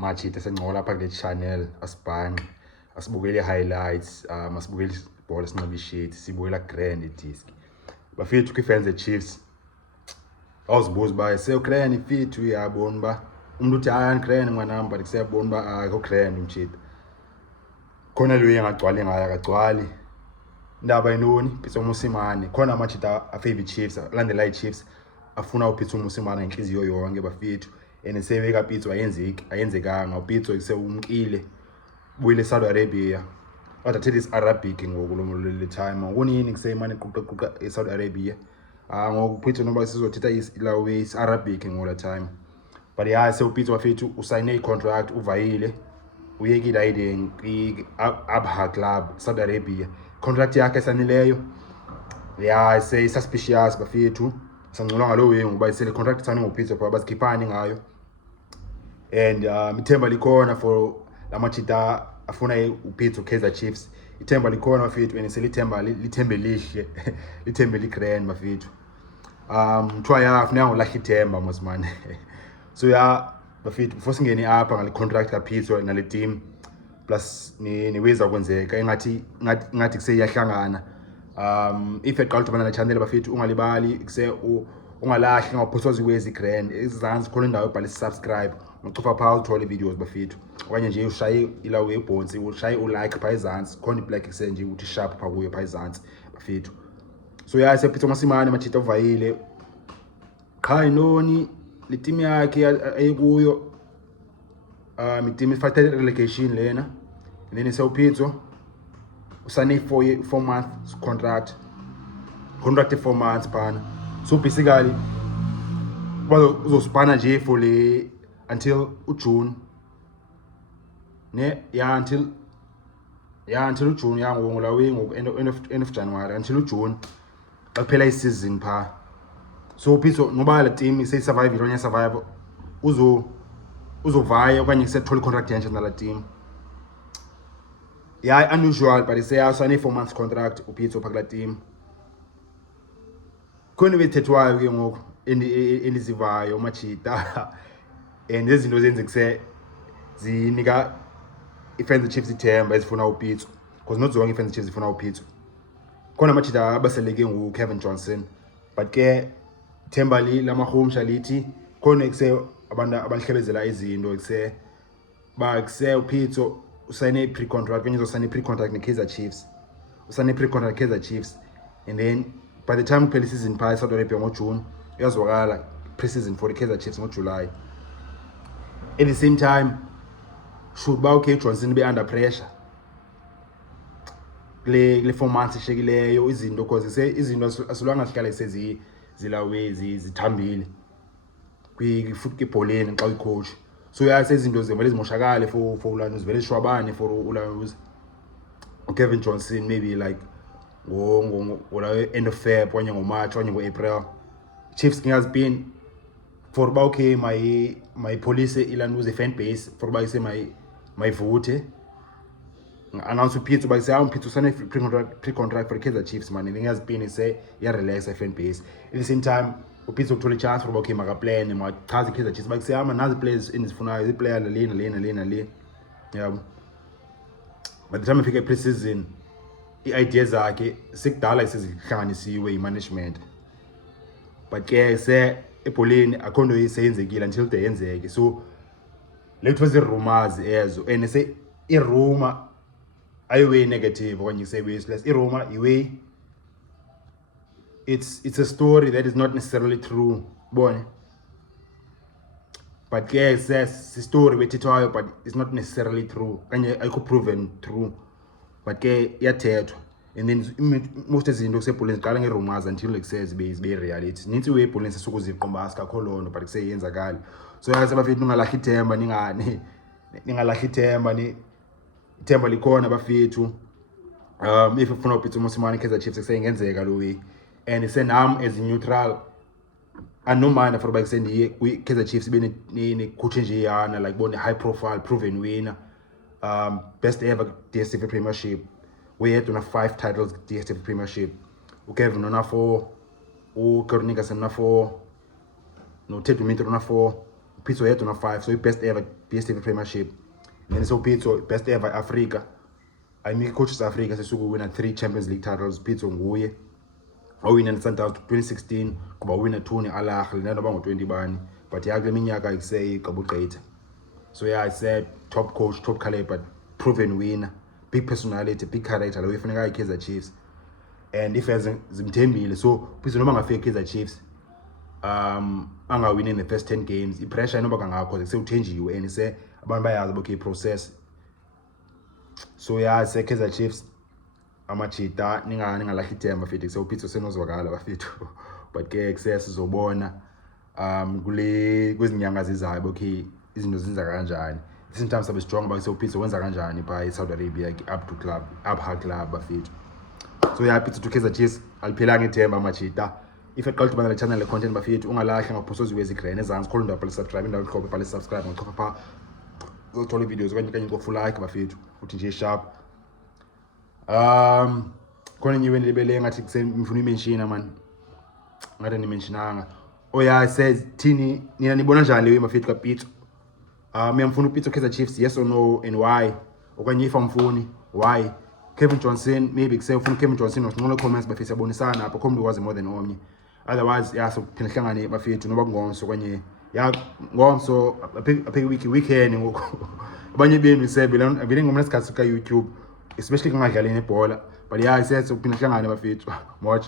machita sencola lapha kule channel asibhanqe asibukele highlights masibukele ibhola sinqobe shit sibukela grand disc bafethu kwi-fans the Chiefs awuzibuza ba grand ifithu uyabona ba umuntu uthi hayi grand mwanami but kusiyabona ba akho grand umchita khona lo engagcwali ngayo akagcwali indaba yinoni Pitso Mosimane khona amachita a-favorite Chiefs landela i-Chiefs afuna uPitso Mosimane ngenhliziyo yonke bafethu and sebeka Pitso ayenzekanga uPitso isewumkile buyile Saudi Arabia wadathe this Arabic ngoku lo time kunini kusemane quqa eSaudi Arabia ngoku Pitso noma sizothetha ilawe Arabic ngola time but yeah sewuPitso bafethu usayine i-contract uvayile uyekile ayide Abha Club Saudi Arabia contract yakhe esanileyo yeah say suspicious bafethu sancola ngalo way ngoba isele contract sani ngoPitso ngoba basikhiphani ngayo and ithemba likhona for lamachita afuna uPitso Kaizer Chiefs ithemba likhona bafethu and selithemba lithembe lihle lithembe ligrand bafethu try afuna ngolahla ithemba Mosimane so yeah bafethu before singene apha ngale contract kaPitso nale team plus niweza kwenzeka engathi kuseyahlangana if eqala ukubana na channel bafethu ungalibali kuse ungalahli ngaphothwa ziwezi grand ezansi khona indawo ebhala subscribe ucofa pha uthola videos bafethu okanye nje ushaye ilawe ebhonsi ushaye ulike pha ezansi khona iblack kuse nje uthi sharp pha kuyo pha ezansi bafethu so yeah Pitso Mosimane machita uvayile qha inoni le team yakhe ayikuyo team flirted relegation lena and then sewuPitso usane 4 months contract 4 months pana so basically uzosipana nje for le until uJune ne yeah until uJune ngolawe end of January until uJune baphela iseason pha so Pitso ngoba la team say survive ironya survive uzovaya okanye kusethola contract entsha nala team yeah unusual but say asane 4 months contract uPitso phakla team khona bethethwayo ke ngoku endizivayo machita and izinto zenze kuse zinika i-fans Chiefs ithemba ezifuna uPitso because not zonke i-fans Chiefs zifuna uPitso khona machita abaseleke nguKevin Johnson but ke themba lamahomsha lithi khona kuse abantu abahlebezela izinto kuse uPitso usayine pre-contract kanye uzosayine pre-contract neKaizer Chiefs usayine pre-contract Kaizer Chiefs and then by the time kuphela season pha eSaudi Arabia ngoJune uyazwakala pre-season for the Kaizer Chiefs ngoJuly at the same time should ba okay Johnson be under pressure le 4 months ishekileyo izinto because izinto asulwanga sihlale sezilawe zithambile kwi-football xa uyicoach so yase izinto zemele zimoshakale for ulana uzivele shwabane for ulana Kevin Johnson maybe like ngo end of Feb kanye ngoMarch kanye ngoApril Chiefs has been for ba okay my police ilana uze fan base for ba say my vote announce uPitso ba say uPitso sane pre-contract for Kaizer Chiefs man it has been say ya relax fan base at the same time uPitso uthola chance for okay maka plan machaza Kaizer Chiefs ba say nazi players endizifunayo iplayer lena yabo by the time ifike pre-season i-idea zakhe sikudala isezihlanganisiwe i-management but ke se ebholeni akhondo iseyenzekile until de yenzeke so lethu rumors ezo and say i-rumor ayiwe negative okanye say baseless i-rumor iwe it's a story that is not necessarily true bone but ke says the story wethithwayo but it's not necessarily true kanye ayikho proven true but ke iyathethwa and then most izinto kusebholeni ziqala nge-rumors until like says be reality ninthi webholeni sesukuziqomba asikakho lonto but kuseyenzakala so yase bafethu ningalahla ithemba ningalahla ithemba likhona bafethu if ufuna uPitso Mosimane Kaizer Chiefs kuseyengenzeka lo way and senam as neutral anomanda for ba kusendiye kwi-Kaizer Chiefs bene coach nje yana like bone high profile proven winner best ever DStv Premiership we had 5 titles DStv Premiership uKevin una 4 uKornika sana 4 no Tedu Minto una 4 Pitso yedwa na 5, so best ever Premiership. And then so Pitso best ever Africa. I mean coaches Africa sesuku wina 3 Champions League titles. Pitso nguye owina Sundowns 2016 kuba wina 2 ne-Al-Ahly nanoba ngo-20 bani, but yakule minyaka ikuse igqabugqitha. So yeah, I said top coach, top caliber, proven winner, big personality, big character. Lo ifuneka iKaizer Chiefs. And if as zimthembile, so Pitso noma ngafika Kaizer Chiefs angawini in the first 10 games, ipressure inoba kangakho sekuthenjiwe and se abantu bayazi okay process. So yeah, se Kaizer Chiefs amajita ningalahli ithemba mfethu se Pitso senozwakala bafethu. But ke sizobona kule kwezinyanga zizayo okay izinto zenza kanjani. Sometimes abe strong about se Pitso wenza kanjani by Saudi Arabia Abha Club bafethu. So yeah, Pitso to Kaizer Chiefs aliphelanga ithemba amajita. If I call to my channel content bafethu ungalahla ngaphosozi wezigrene ezansi khona ndabhala subscribe indawo ikhophe bhala subscribe ngochopha pha uzothola videos kanye ngofu like bafethu futhi nje sharp. Khona nyiwe ndibele ngathi ngifuna imention man ngathi nimentionanga. Oh yeah, says thini nina nibona njani leyo bafethu kaPitso? Mina mfuna uPitso Kaizer Chiefs, yes or no, and why? Okanye if amfuni why? Kevin Johnson maybe kusefuna Kevin Johnson no comments bafethu yabonisana apha khomntu wazi more than omnye. Otherwise yeah, so phela hlangane bafethu noba kungomso kanye ya ngomso aphe weekend ngoku abanye benu isebela vele ngomna isikhathi ka YouTube, especially kangadlali nebhola. But yeah, I said so phela hlangane bafethu watch.